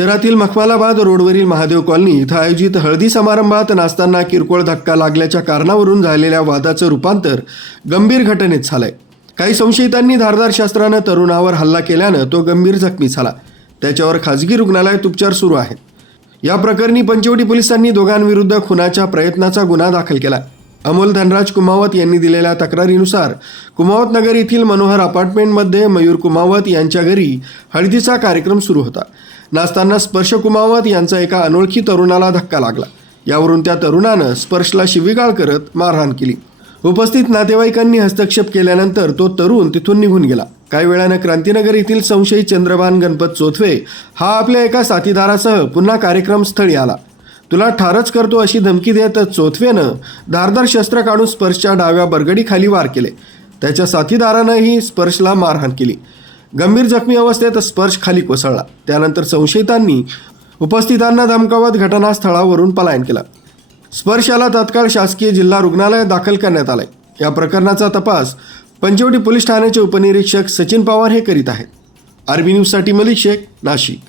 शहरातील मखमालाबाद रोडवरील महादेव कॉलनी इथं आयोजित हळदी समारंभात नाचताना किरकोळ धक्का लागल्याच्या कारणावरून झालेल्या वादाचं रूपांतर गंभीर घटनेत झालंय. काही संशयितांनी धारदार शस्त्रानं तरुणावर हल्ला केल्यानं तो गंभीर जखमी झाला. त्याच्यावर खाजगी रुग्णालयात उपचार सुरू आहेत. या प्रकरणी पंचवटी पोलिसांनी दोघांविरुद्ध खुनाच्या प्रयत्नाचा गुन्हा दाखल केला. अमोल धनराज कुमावत यांनी दिलेल्या तक्रारीनुसार कुमावत नगर येथील मनोहर अपार्टमेंटमध्ये मयूर कुमावत यांच्या घरी हळदीचा कार्यक्रम सुरू होता. नाचताना स्पर्श कुमावत यांचा एका अनोळखी तरुणाला धक्का लागला. यावरून त्या तरुणानं स्पर्शला शिवीगाळ करत मारहाण केली. उपस्थित नातेवाईकांनी हस्तक्षेप केल्यानंतर तो तरुण तिथून निघून गेला. काही वेळानं क्रांतीनगर येथील संशयित चंद्रभान गणपत चोथवे हा आपल्या एका साथीदारासह पुन्हा कार्यक्रम स्थळी आला. तुला ठारच करतो अशी धमकी देत चोथवेनं धारदार शस्त्र काढून स्पर्शच्या डाव्या बरगडीखाली वार केले. त्याच्या साथीदारानंही स्पर्शला मारहाण केली. गंभीर जखमी अवस्थेत स्पर्श खाली कोसळला. त्यानंतर संशयितांनी उपस्थितांना धमकावत घटनास्थळावरून पलायन केलं. स्पर्शाला तात्काळ शासकीय जिल्हा रुग्णालयात दाखल करण्यात आलंय. या प्रकरणाचा तपास पंचवटी पोलीस ठाण्याचे उपनिरीक्षक सचिन पवार हे करीत आहेत. आरबी न्यूजसाठी मलिक शेख, नाशिक.